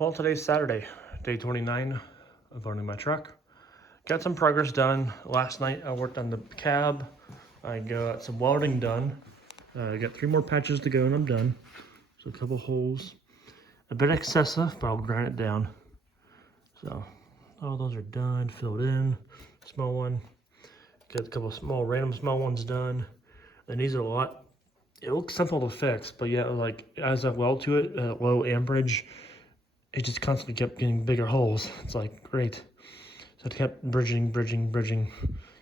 Well, today's Saturday, day 29 of owning my truck. Got some progress done. Last night I worked on the cab. I got some welding done. I got 3 more patches to go and I'm done. So a couple holes. A bit excessive, but I'll grind it down. So all those are done, filled in. Small one. Got a couple random small ones done. And these are a lot. It looks simple to fix, but yeah, like as I weld to it at low amperage, it just constantly kept getting bigger holes. It's like, great. So I kept bridging,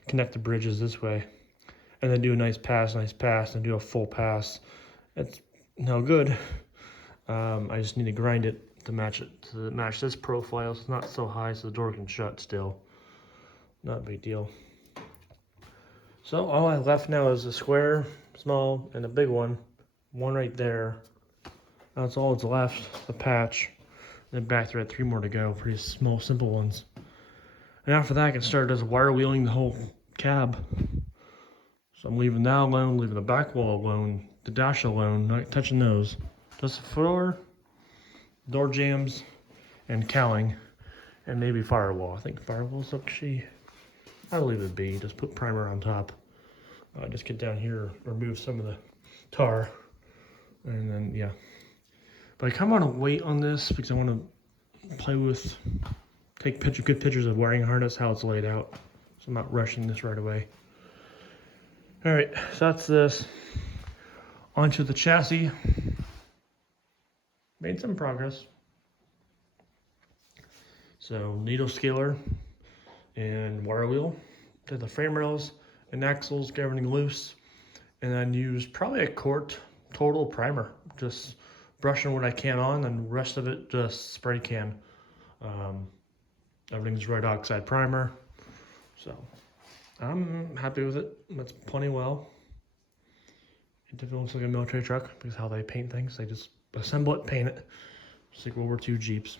connect the bridges this way. And then do a nice pass, and do a full pass. It's no good. I just need to grind it to match this profile. It's not so high so the door can shut still. Not a big deal. So all I left now is a square, small, and a big one. One right there. That's all that's left, the patch. Then back there, 3 more to go, pretty small, simple ones. And after that, I can start just wire wheeling the whole cab. So I'm leaving that alone, leaving the back wall alone, the dash alone, not touching those. Just the floor, door jambs, and cowling, and maybe firewall. I think firewall's okay. I'll leave it be, just put primer on top. Just get down here, remove some of the tar, and then, yeah. But I kind of want to wait on this because I want to play with, take good pictures of wiring harness, how it's laid out. So I'm not rushing this right away. All right, so that's this. Onto the chassis. Made some progress. So needle scaler and wire wheel. Did the frame rails and axles, get everything loose. And then used probably a quart total primer. Just brushing what I can on, and the rest of it just spray can. Everything's red oxide primer, so I'm happy with it. That's plenty well. It definitely looks like a military truck because how they paint things, they just assemble it, paint it. It's like World War II Jeeps.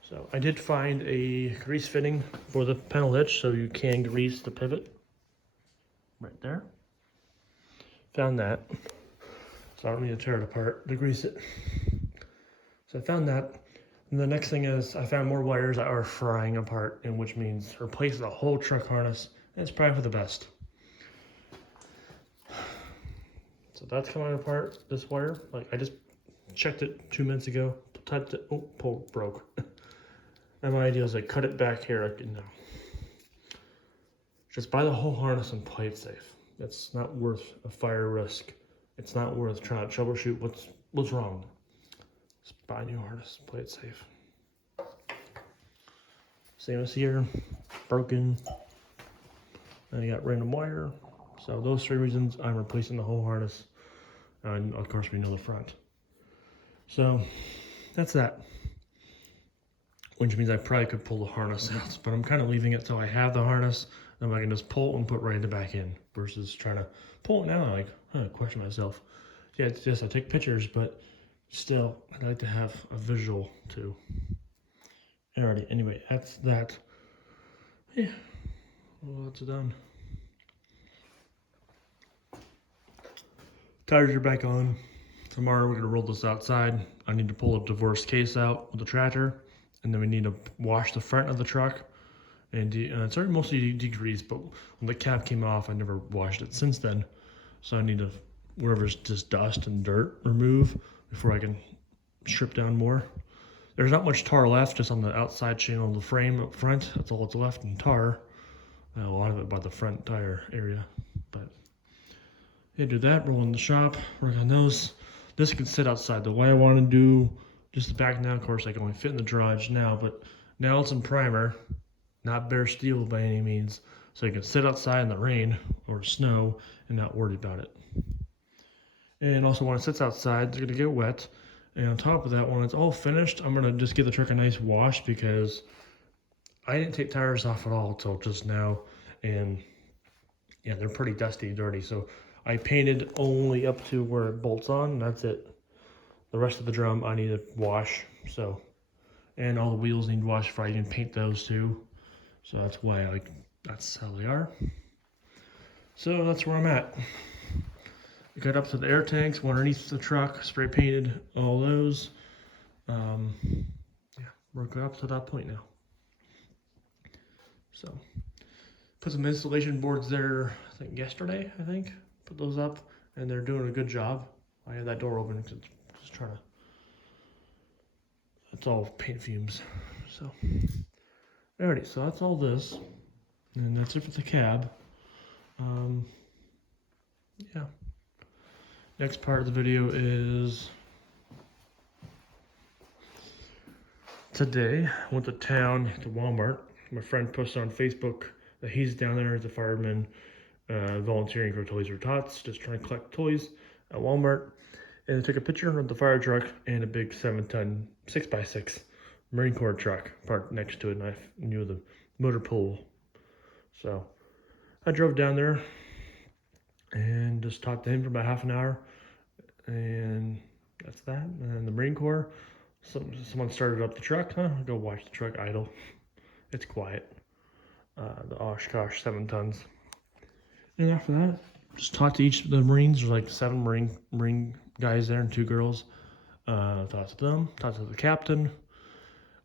So I did find a grease fitting for the panel hitch, so you can grease the pivot right there. Found that. So I don't need to tear it apart to grease it. So I found that. And the next thing is I found more wires that are frying apart, and which means replace the whole truck harness. And it's probably for the best. So that's coming apart, this wire. Like I just checked it 2 minutes ago, touched it, oh, pull, broke. And my idea is like cut it back here, like, no. Just buy the whole harness and play it safe. It's not worth a fire risk. It's not worth trying to troubleshoot what's wrong. Just buy a new harness, play it safe. Same as here, broken. And you got random wire. So those 3 reasons I'm replacing the whole harness. And of course we know the front. So that's that. Which means I probably could pull the harness out, but I'm kind of leaving it till I have the harness, and I can just pull and put right in the back in versus trying to pull it now. Like, question myself. Yeah, it's just I take pictures, but still, I'd like to have a visual too. Alrighty, anyway, that's that. Yeah, well, that's done. Tires are back on. Tomorrow we're gonna roll this outside. I need to pull a divorce case out with the tractor, and then we need to wash the front of the truck. And it's already mostly degreased, but when the cap came off, I never washed it since then. So I need to, wherever's just dust and dirt, remove before I can strip down more. There's not much tar left, just on the outside channel of the frame up front. That's all that's left in tar. A lot of it by the front tire area. But yeah, do that, roll in the shop, work on those. This can sit outside. The way I want to do just the back now, of course, I can only fit in the garage now, but now it's in primer, not bare steel by any means. So you can sit outside in the rain or snow and not worry about it. And also when it sits outside, it's gonna get wet. And on top of that, when it's all finished, I'm gonna just give the truck a nice wash because I didn't take tires off at all until just now. And yeah, they're pretty dusty, dirty. So I painted only up to where it bolts on, and that's it. The rest of the drum I need to wash, so. And all the wheels need wash before I even paint those too. So that's why that's how they are. So that's where I'm at. I got up to the air tanks, one underneath the truck, spray painted all those. Yeah, we're good up to that point now. So, put some installation boards there, I think yesterday, put those up, and they're doing a good job. I had that door open because just trying to, it's all paint fumes. So, alrighty, so that's all this, and that's it for the cab. Yeah. Next part of the video is today. I went to town to Walmart. My friend posted on Facebook that he's down there as a fireman, volunteering for Toys for Tots, just trying to collect toys at Walmart. And I took a picture of the fire truck and a big 7-ton 6x6 Marine Corps truck parked next to it, and I knew the motor pool. So I drove down there and just talked to him for about half an hour, and that's that. And then the Marine Corps, someone started up the truck. Go watch the truck idle. It's quiet. The Oshkosh 7 tons. And after that, just talked to each of the Marines. There's like 7 Marine guys there and 2 girls. Talked to them. Talked to the captain.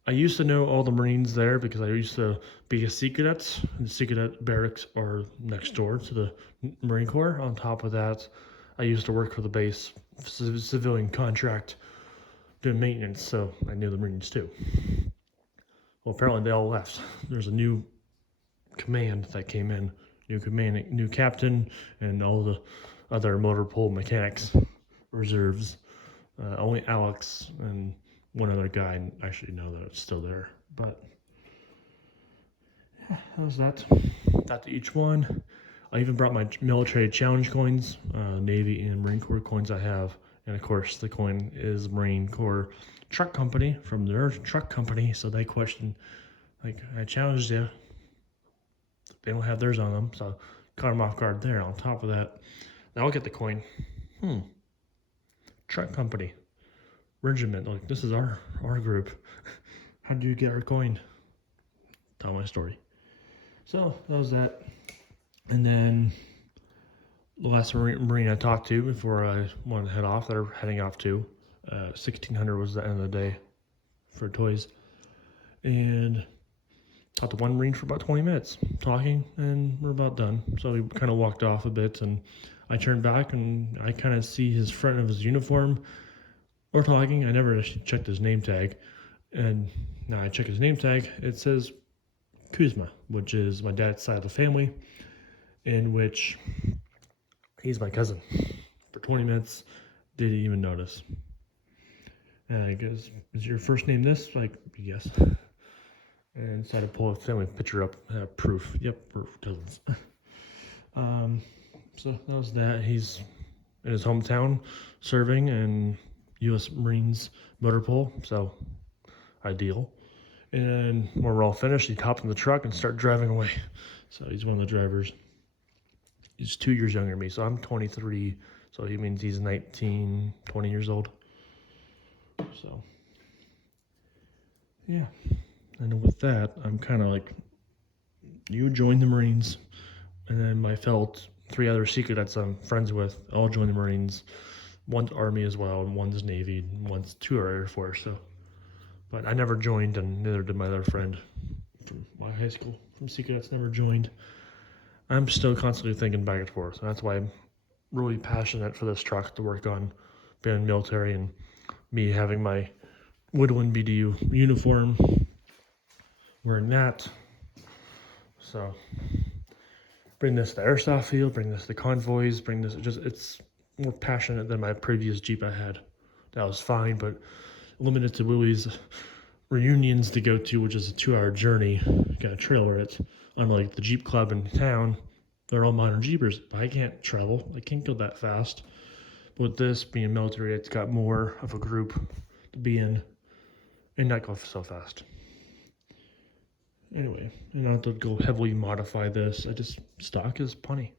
I used to know all the Marines there because I used to be a Sea Cadets. The Sea Cadet barracks are next door to the Marine Corps. On top of that, I used to work for the base, civilian contract, doing maintenance, so I knew the Marines too. Well, apparently they all left. There's a new command that came in, new captain, and all the other motor pool mechanics, reserves. Only Alex and one other guy actually know that it's still there. But yeah, that was that. That to each one. I even brought my military challenge coins, Navy and Marine Corps coins I have. And of course, the coin is Marine Corps Truck Company from their truck company. So they questioned, like, I challenged you. They don't have theirs on them. So caught them off guard there. On top of that, now I'll get the coin. Truck Company. Regiment. Like, this is our group. How did you get our coin? Tell my story. So that was that. And then the last Marine I talked to before I wanted to head off, they're heading off to 1600 was the end of the day for toys. And talked to one Marine for about 20 minutes talking, and we're about done. So we kind of walked off a bit, and I turned back and I kind of see his front of his uniform. We're talking. I never actually checked his name tag, and now I check his name tag. It says Kuzma, which is my dad's side of the family, in which he's my cousin. For 20 minutes, didn't even notice. And I guess, is your first name this? Like, yes. And decided to pull a family picture up, proof. Yep, we're cousins. So that was that. He's in his hometown serving, and U.S. Marines motor pool, so ideal. And when we're all finished, he hopped in the truck and started driving away. So he's one of the drivers. He's 2 years younger than me, so I'm 23, so he means he's 19, 20 years old. So, yeah. And with that, I'm kind of like, you join the Marines, and then my fellow 3 other Sea Cadets I'm friends with all join the Marines. One's Army as well, and one's Navy, and one's 2 are Air Force. So, but I never joined, and neither did my other friend from my high school from Sea Cadets. Never joined. I'm still constantly thinking back and forth. And that's why I'm really passionate for this truck to work on, being military, and me having my Woodland BDU uniform, wearing that. So bring this to airsoft field, bring this to convoys, bring this, it's more passionate than my previous Jeep I had. That was fine, but limited to Willie's reunions to go to, which is a 2-hour journey. Got a trailer it. Unlike the Jeep Club in town, they're all modern Jeepers, but I can't travel. I can't go that fast. With this being military, it's got more of a group to be in and not go so fast. Anyway, and not to go heavily modify this, stock is plenty.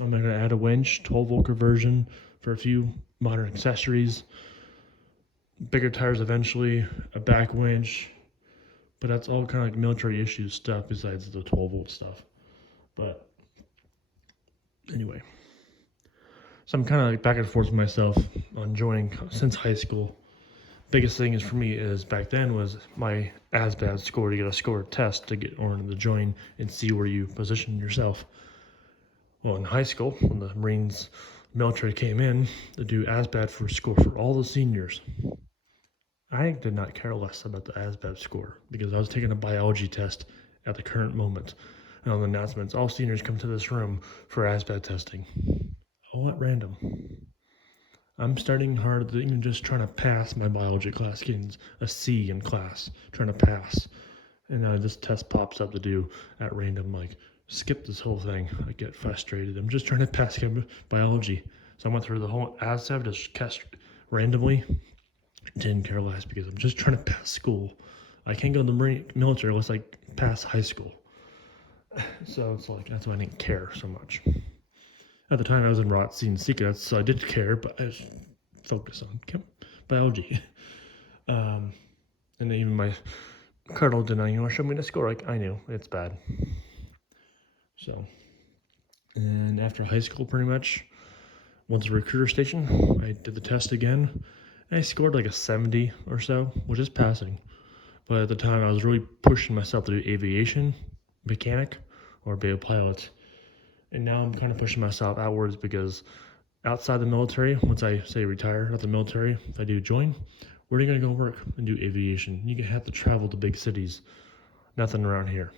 I'm going to add a winch, 12-volt conversion for a few modern accessories, bigger tires eventually, a back winch, but that's all kind of like military issue stuff besides the 12-volt stuff. But anyway, so I'm kind of like back and forth with myself on joining since high school, Biggest thing is for me is back then was my ASVAB score to get a score test to get on to join and see where you position yourself. Well, in high school, when the Marines military came in to do ASVAB for score for all the seniors, I did not care less about the ASVAB score because I was taking a biology test at the current moment. And on the announcements, all seniors come to this room for ASVAB testing. All at random. I'm studying hard than just trying to pass my biology class, getting a C in class, trying to pass. And this test pops up to do at random, like, skip this whole thing. I get frustrated. I'm just trying to pass biology. So I went through the whole ASVAB, just cast randomly. Didn't care less because I'm just trying to pass school. I can't go to the military unless I pass high school. So it's like, that's why I didn't care so much. At the time, I was in ROTC and secrets, so I did care, but I was focused on biology. And then even my colonel didn't even show me the score. Like, I knew it's bad. So, and after high school, pretty much, went to the recruiter station. I did the test again, and I scored like a 70 or so, which is passing. But at the time, I was really pushing myself to do aviation, mechanic, or be a pilot. And now I'm kind of pushing myself outwards because outside the military, once I say retire, not the military, if I do join, where are you going to go work and do aviation? You have to travel to big cities. Nothing around here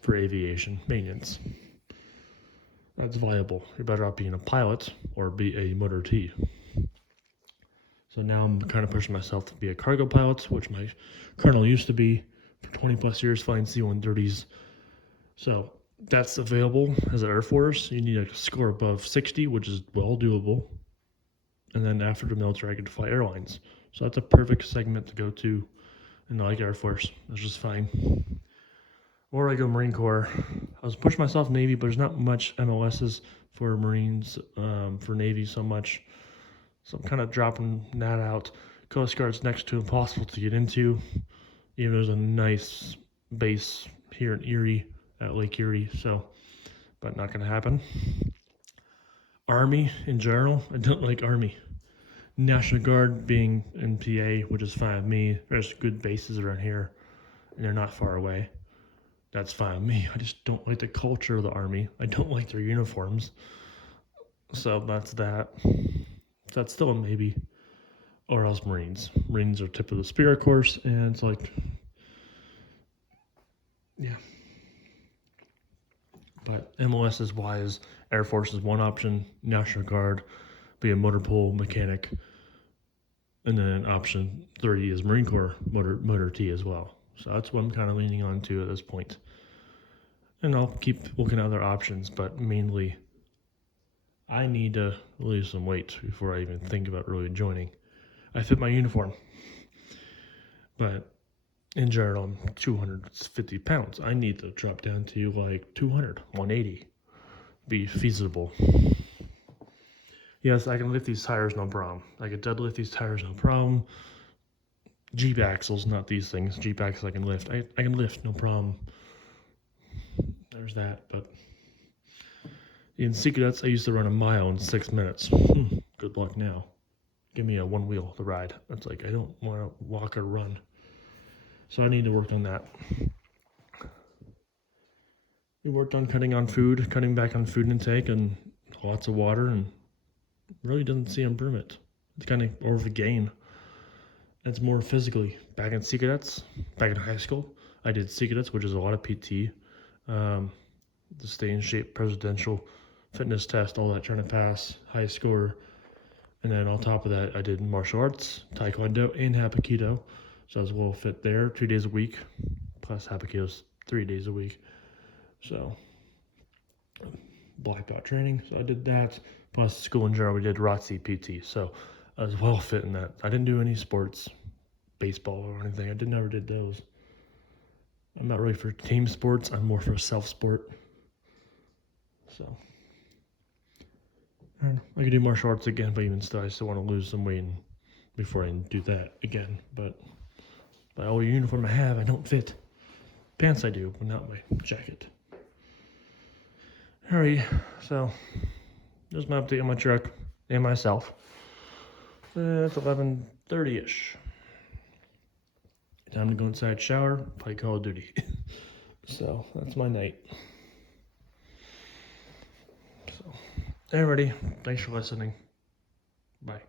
for aviation maintenance. That's viable. You're better off being a pilot or be a motor T. So now I'm kind of pushing myself to be a cargo pilot, which my colonel used to be for 20 plus years flying C-130s. So that's available as an Air Force. You need a score above 60, which is well doable. And then after the military, I could fly airlines. So that's a perfect segment to go to in the Air Force. That's just fine. Or I go Marine Corps. I was pushing myself Navy, but there's not much MOSs for Marines, for Navy so much. So I'm kind of dropping that out. Coast Guard's next to impossible to get into. Even there's a nice base here in Erie, at Lake Erie, so, but not gonna happen. Army in general, I don't like Army. National Guard being in PA, which is fine with me. There's good bases around here, and they're not far away. That's fine with me. I just don't like the culture of the Army. I don't like their uniforms. So that's that. That's still a maybe. Or else Marines. Marines are tip of the spear, of course, and it's like, yeah. But MOS is wise. Air Force is one option. National Guard, be a motor pool mechanic. And then option 3 is Marine Corps motor T as well. So that's what I'm kind of leaning on to at this point. And I'll keep looking at other options, but mainly I need to lose some weight before I even think about really joining. I fit my uniform, but in general, I'm 250 pounds. I need to drop down to like 200, 180, be feasible. Yes, I can lift these tires, no problem. I can deadlift these tires, no problem. Jeep axles, not these things. Jeep axles I can lift. I can lift, no problem. There's that, but in Secrets, I used to run a mile in 6 minutes. Good luck now. Give me a one wheel to ride. It's like, I don't want to walk or run. So I need to work on that. We worked on cutting back on food intake and lots of water, and really doesn't see improvement. It's kind of more of a gain. It's more physically. Back in Secrets, back in high school, I did Secrets, which is a lot of PT. The stay in shape, presidential fitness test, all that, trying to pass, high score. And then on top of that, I did martial arts, taekwondo, and hapkido. So I was well fit there 2 days a week, plus hapkido's 3 days a week. So black belt training. So I did that. Plus school in general, we did ROTC PT. So I was well fit in that. I didn't do any sports, baseball or anything. I never did those. I'm not really for team sports. I'm more for self-sport. So I could do martial arts again, but even still, I still want to lose some weight before I do that again. But by all the uniform I have, I don't fit. Pants I do, but not my jacket. Alright, so there's my update on my truck and myself. It's 11:30ish. Time to go inside, shower, play Call of Duty. So that's my night. So, alrighty, thanks for listening. Bye.